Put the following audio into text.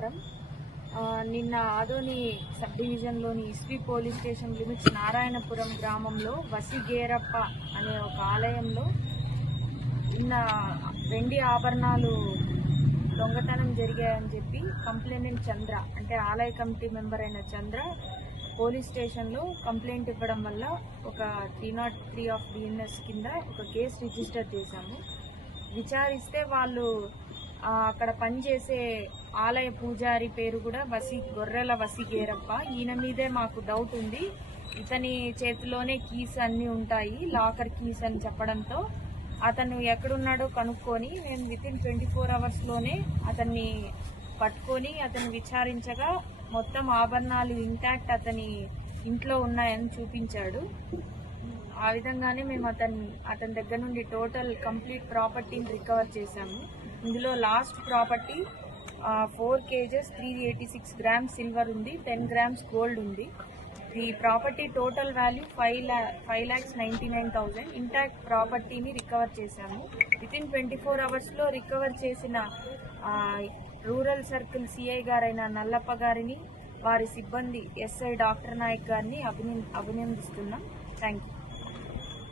నమస్కారం నిన్న ఆదోని సబ్ డివిజన్లోని Isvi police station limits Narayanapuram గ్రామంలో వసిగేరప్ప అనే ఒక ఆలయంలో నిన్న వెండి ఆభరణాలు దొంగతనం జరిగాయని చెప్పి కంప్లైంట్ చంద్ర అంటే ఆలయ కమిటీ మెంబర్ అయిన చంద్ర పోలీస్ స్టేషన్లో కంప్లైంట్ ఇవ్వడం వల్ల ఒక three naught three of DNS కింద ఒక కేసు రిజిస్టర్ చేశాము. విచారిస్తే వాళ్ళు అక్కడ పనిచేసే ఆలయ పూజారి పేరు కూడా వసి గొర్రెల వసిగేరప్ప. ఈయన మీదే మాకు డౌట్ ఉంది. ఇతని చేతిలోనే కీస్ అన్నీ ఉంటాయి లాకర్ కీస్ అని చెప్పడంతో. అతను ఎక్కడున్నాడో కనుక్కొని మేము విత్ ఇన్ ట్వంటీ ఫోర్ అవర్స్లోనే అతన్ని పట్టుకొని అతను విచారించగా మొత్తం ఆభరణాలు ఇంటాక్ట్ అతని ఇంట్లో ఉన్నాయని చూపించాడు. ఆ విధంగానే మేము అతని అతని దగ్గర నుండి టోటల్ కంప్లీట్ ప్రాపర్టీని రికవర్ చేశాము. ఇందులో lost property four kgs three eighty six grams silver ఉంది టెన్ గ్రామ్స్ గోల్డ్ ఉంది. ఈ property total value five ల్యా five lakhs ninety nine thousand intact ప్రాపర్టీని రికవర్ చేశాము. విత్ ఇన్ ట్వంటీ ఫోర్ అవర్స్లో రికవర్ చేసిన రూరల్ సర్కిల్ సిఐ గారైన నల్లప్ప గారిని వారి సిబ్బంది ఎస్ఐ డాక్టర్ నాయక్ గారిని అభినందిస్తున్నాం. Thank you